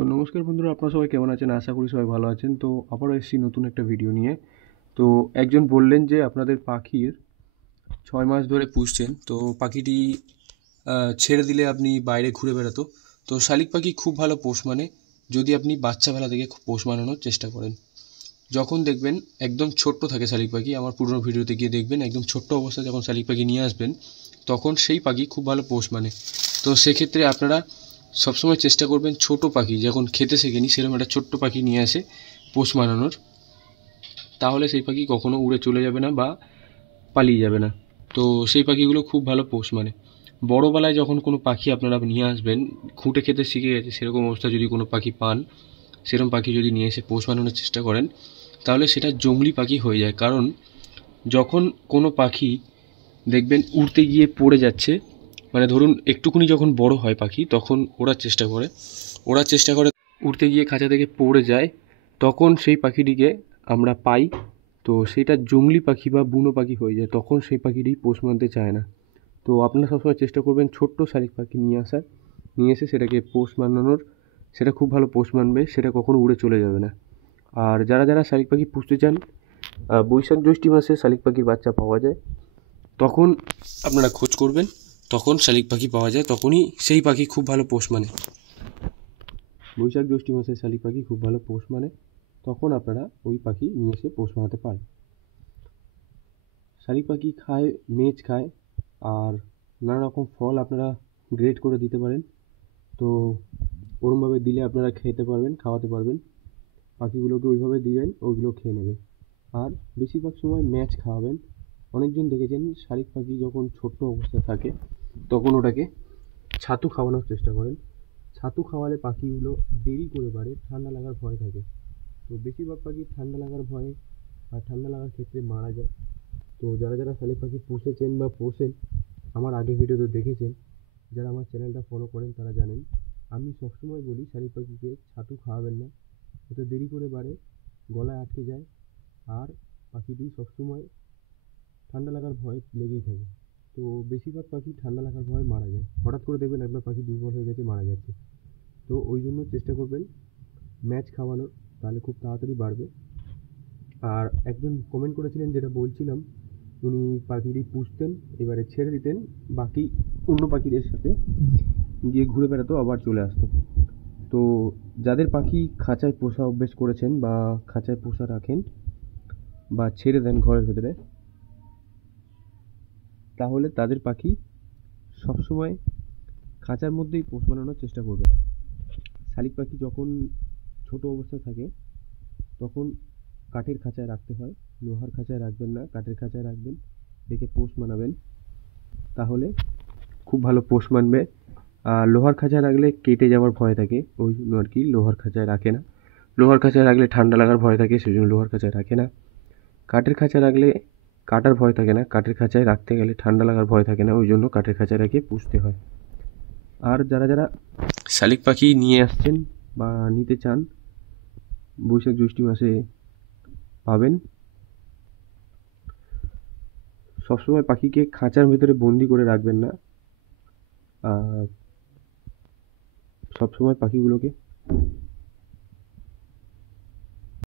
তো নমস্কার বন্ধুরা, আপনারা সবাই কেমন আছেন? আশা করি সবাই ভালো আছেন। তো আবারও এসেছি নতুন একটা ভিডিও নিয়ে। তো একজন বললেন যে আপনাদের পাখির 6 মাস ধরে পুষছেন, তো পাখিটি ছেড়ে দিলে আপনি বাইরে ঘুরে বেড়াতো। তো শালিক পাখি খুব ভালো পোষ মানে, যদি আপনি বাচ্চাবেলা থেকে পোষ মানানোর চেষ্টা করেন। যখন দেখবেন একদম ছোট্ট থাকে শালিক পাখি, আমার পুরনো ভিডিওতে গিয়ে দেখবেন, একদম ছোট্ট অবস্থায় যখন শালিক পাখি নিয়ে আসবেন, তখন সেই পাখি খুব ভালো পোষ মানে। তো সেক্ষেত্রে আপনারা সবসময় চেষ্টা করবেন ছোট পাখি যখন খেতে শেখেনি সেরকম একটা ছোট্ট পাখি নিয়ে আসে পোষ মানানোর, তাহলে সেই পাখি কখনো উড়ে চলে যাবে না বা পালিয়ে যাবে না। তো সেই পাখিগুলো খুব ভালো পোষ মানে। বড়োবেলায় যখন কোনো পাখি আপনারা নিয়ে আসবেন, খুঁটে খেতে শিখে গেছে সেরকম অবস্থা যদি কোনো পাখি পান, সেরকম পাখি যদি নিয়ে এসে পোষ মানানোর চেষ্টা করেন, তাহলে সেটা জংলি পাখি হয়ে যায়। কারণ যখন কোনো পাখি দেখবেন উড়তে গিয়ে পড়ে যাচ্ছে, মানে ধরুন একটুকুনি যখন বড় হয় পাখি, তখন ওড়ার চেষ্টা করে উড়তে গিয়ে খাঁচা থেকে পড়ে যায়, তখন সেই পাখিটিকে আমরা পাই। তো সেটা জংলি পাখি বা বুনো পাখি হয়ে যায়, তখন সেই পাখিটি পোষ মানতে চায় না। তো আপনারা সবসময় চেষ্টা করবেন ছোট্ট শালিক পাখি নিয়ে এসে সেটাকে পোষ মানানোর। সেটা খুব ভালো পোষ মানবে, সেটা কখনো উড়ে চলে যাবে না। আর যারা যারা শালিক পাখি পুষতে চান, বৈশাখ জ্যৈষ্ঠ মাসে শালিক পাখির বাচ্চা পাওয়া যায়, তখন আপনারা খোঁজ করবেন, তখন শালিক পাখি পাওয়া যায়, তখনই সেই পাখি খুব ভালো পোষ মানে। বৈশাখ জ্যৈষ্ঠ মাসে শালিক পাখি খুব ভালো পোষ মানে, তখন আপনারা ওই পাখি নিয়ে এসে পোষ মানাতে পারেন। শালিক পাখি খায়, মেজ খায়, আর নানা রকম ফল আপনারা গ্রেড করে দিতে পারেন। তো ওরমভাবে দিলে আপনারা খেতে পারবেন, খাওয়াতে পারবেন। পাখিগুলোকে ওইভাবে দিবেন, ওইগুলো খেয়ে নেবে। আর বেশিরভাগ সময় ম্যাচ খাওয়াবেন। অনেকজন দেখেছেন শালিক পাখি যখন ছোট্ট অবস্থায় থাকে, তখন ওটাকে ছাতু খাওয়ানোর চেষ্টা করেন। ছাতু খাওয়ালে পাখিগুলো দেরি করে বাড়ে, ঠান্ডা লাগার ভয় থাকে। তো বেশিরভাগ পাখি ঠান্ডা লাগার ভয়ে আর ঠান্ডা লাগার ক্ষেত্রে মারা যায়। তো যারা যারা শালিক পাখি পুষেছেন বা পোষেন, আমার আগের ভিডিওতে দেখেছেন, যারা আমার চ্যানেলটা ফলো করেন তারা জানেন, আমি সবসময় বলি শালিক পাখিকে ছাতু খাওয়াবেন না, ওতে দেরি করে বাড়ে, গলায় আটকে যায়, আর পাখিটি সবসময় ঠান্ডা লাগার ভয় লেগেই থাকে। তো বেশিরভাগ পাখি ঠান্ডা লাগার ভয়ে মারা যায়। হঠাৎ করে দেখবেন একবার পাখি দুর্বল হয়ে গেছে, মারা যাচ্ছে। তো ওই জন্য চেষ্টা করবেন ম্যাচ খাওয়ানোর, তাহলে খুব তাড়াতাড়ি বাড়বে। আর একজন কমেন্ট করেছিলেন, যেটা বলছিলাম, উনি পাখিটি পুষতেন, এবারে ছেড়ে দিতেন, বাকি অন্য পাখিদের সাথে গিয়ে ঘুরে বেড়াতো, আবার চলে আসতো। তো যাদের পাখি খাঁচায় পোষা অভ্যেস করেছেন বা খাঁচায় পোষা রাখেন বা ছেড়ে দেন ঘরের ভেতরে, তাহলে তাদের পাখি সবসময় খাঁচার মধ্যেই পোষ মানানোর চেষ্টা করবে। শালিক পাখি যখন ছোট অবস্থায় থাকে, তখন কাঠের খাঁচায় রাখতে হয়, লোহার খাঁচায় রাখবেন না, কাঠের খাঁচায় রাখবেন, রেখে পোষ মানাবেন, তাহলে খুব ভালো পোষ মানবে। আর লোহার খাঁচায় রাখলে কেটে যাওয়ার ভয় থাকে, ওই জন্য আর কি লোহার খাঁচায় রাখে না। লোহার খাঁচায় রাখলে ঠান্ডা লাগার ভয় থাকে, সেই জন্য লোহার খাঁচায় রাখে না। কাঠের খাঁচায় রাখলে কাটার ভয় থাকে না, কাঠের খাঁচায় রাখতে গেলে ঠান্ডা লাগার ভয় থাকে না, ওই জন্য কাঠের খাঁচায় রেখে পুষতে হয়। আর যারা যারা শালিক পাখি নিয়ে আসছেন বা নিতে চান, বৈশাখ জ্যৈষ্ঠ মাসে পাবেন। সবসময় পাখিকে খাঁচার ভেতরে বন্দি করে রাখবেন না, সবসময় পাখিগুলোকে